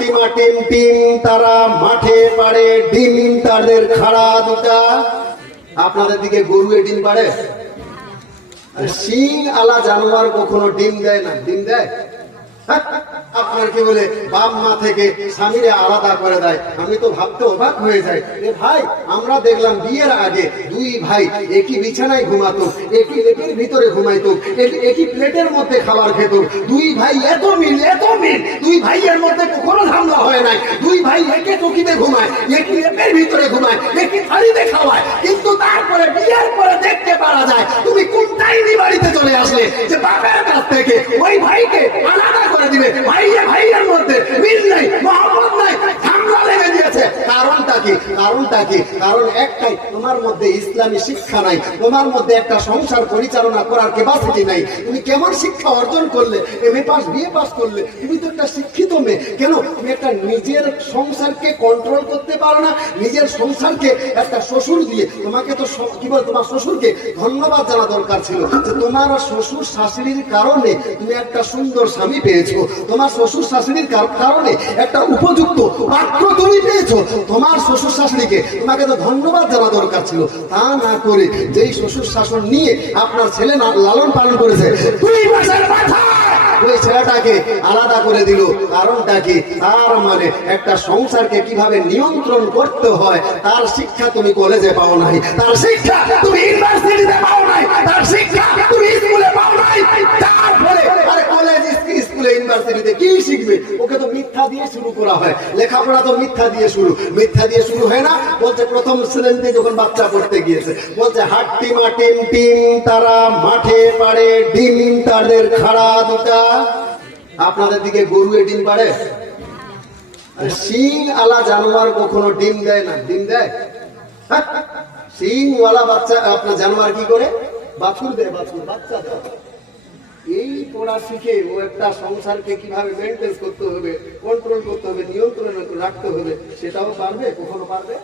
হাট্টিমা team team তারা মাঠে পাড়ে ডিম তাদের খাড়া দুটা। আপনাদের দিকে গরু ডিম পাড়ে? শিং আলা জানোয়ার কখনো ডিম দেয় না? ডিম দেয়? আপনার কি বলে বাপ মা থেকে স্বামীরে আলাদা করে দেয়। আমি তো ভাবতে অবাক হয়ে যাই, এ ভাই আমরা দেখলাম বিয়ের আগে দুই ভাই একই বিছানায় ঘুমাতো, একই লেপের ভিতরে ঘুমাইতো, একই প্লেটের মধ্যে খাবার খেত। দুই ভাই এত মিল, এত মিল, দুই ভাইয়ের মধ্যে কখনো ঝামেলা হয় নাই। দুই ভাই একে চকিতে ঘুমায়, একই লেপের ভিতরে ঘুমায়, একই থালিতে খাওয়ায়। কিন্তু তারপরে বিয়ের পরে দেখতে পারা যায় তুমি কোন টাইনি বাড়িতে চলে আসলে যে বাপের কাছ থেকে ওই ভাইকে আলাদা করে দিবে। ভাইয়া ভাইয়ের মধ্যে মিল নাই, মহব্বত নাই, ঝামেলা লেগে দিয়েছে। কারণটা কি? কারণটা কি? কারণ একটাই, তোমার মধ্যে ইসলামী শিক্ষা নাই, তোমার মধ্যে একটা সংসার পরিচালনা করার ক্যাপাসিটি নাই। তুমি কেমন শিক্ষা অর্জন করলে? এমএ পাস, বিএ পাস করলে? তুমি তো একটা শিক্ষিত মেয়ে, কেন তুমি একটা নিজের সংসারকে কন্ট্রোল করতে পারো না? নিজের সংসারকে একটা শ্বশুর দিয়ে, তোমাকে তো কি বল, তোমার শ্বশুরকে ধন্যবাদ জানা দরকার ছিল যে তোমার শ্বশুর শাশুড়ির কারণে তুমি একটা সুন্দর স্বামী পেয়েছো, তোমার শ্বশুর শাশুড়ির কারণে একটা উপযুক্ত পাত্র তুমি পেয়েছো। তোমার শ্বশুর শাশুড়িকে তোমাকে তো ধন্যবাদ জানা দরকার ছিল। তা না করে যেই শ্বশুর শাসন নিয়ে আপনার ছেলে লালন পালন করেছে, 2 মাসের মাথায় ওই ছেলেটাকে আলাদা করে দিল। কারণটা কি? তার মানে একটা সংসারকে কিভাবে নিয়ন্ত্রণ করতে হয় তার শিক্ষা তুমি কলেজে পাও নাই, তার শিক্ষা তুমি ইউনিভার্সিটিতে পাও নাই, তার শিক্ষা তুমি স্কুলে পাও নাই। তারপরে আরে কলেজ, স্কুলে, ইউনিভার্সিটিতে কি শিখবে? ওকে তো মিথ্যা দিয়ে শুরু করা হয়, লেখাপড়া তো মিথ্যা দিয়ে শুরু। মিথ্যা দিয়ে শুরু হয় না? বলছে প্রথম শ্রেণীতে যখন বাচ্চা পড়তে গিয়েছে, বলছে হাট্টিমা টিম টিম তারা মাঠে পাড়ে ডিম তাদের খাড়া দুটা। আপনাদের দিকে গরু ডিম পাড়ে? শিং আলা জানোয়ার কখনো ডিম দেয় না? ডিম দেয়? শিং ওয়ালা বাচ্চা আপনার জানোয়ার কি করে? বাছুর দেয়, বাছুর বাচ্চা দেয়। এই পড়া শিখে ও একটা সংসারকে কিভাবে মেনটেন করতে হবে, কন্ট্রোল করতে হবে, নিয়ন্ত্রণে রাখতে হবে, সেটাও পারবে? কখনো পারবে?